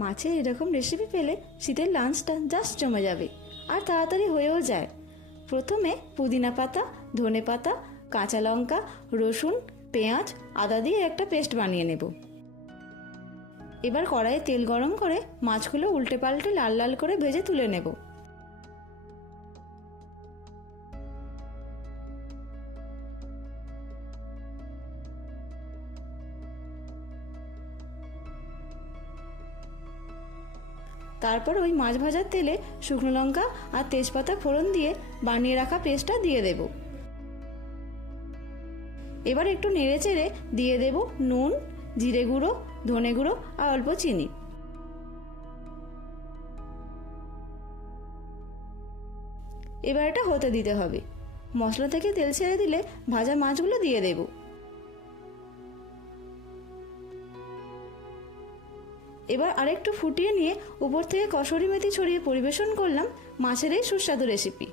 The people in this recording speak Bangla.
মাছের এরকম রেসিপি পেলে শীতের লাঞ্চটা জাস্ট জমে যাবে, আর তাড়াতাড়ি হয়েও যায়। প্রথমে পুদিনা পাতা, ধনে পাতা, কাঁচা লঙ্কা, রসুন, পেঁয়াজ, আদা দিয়ে একটা পেস্ট বানিয়ে নেব। এবার কড়াইয়ে তেল গরম করে মাছগুলো উল্টে পাল্টে লাল লাল করে ভেজে তুলে নেব। তারপর ওই মাছ ভাজার তেলে শুকনো লঙ্কা আর তেজপাতা ফোড়ন দিয়ে বানিয়ে রাখা পেস্টটা দিয়ে দেব। এবার একটু নেড়ে চেড়ে দিয়ে দেব নুন, জিরে গুঁড়ো, ধনে গুঁড়ো আর অল্প চিনি। এবার এটা হতে দিতে হবে। মশলা থেকে তেল ছেড়ে দিলে ভাজা মাছগুলো দিয়ে দেব। এবার আরেকটু ফুটিয়ে নিয়ে উপর থেকে কসুরি মেথি ছড়িয়ে পরিবেশন করলাম মাছের এই সুস্বাদু রেসিপি।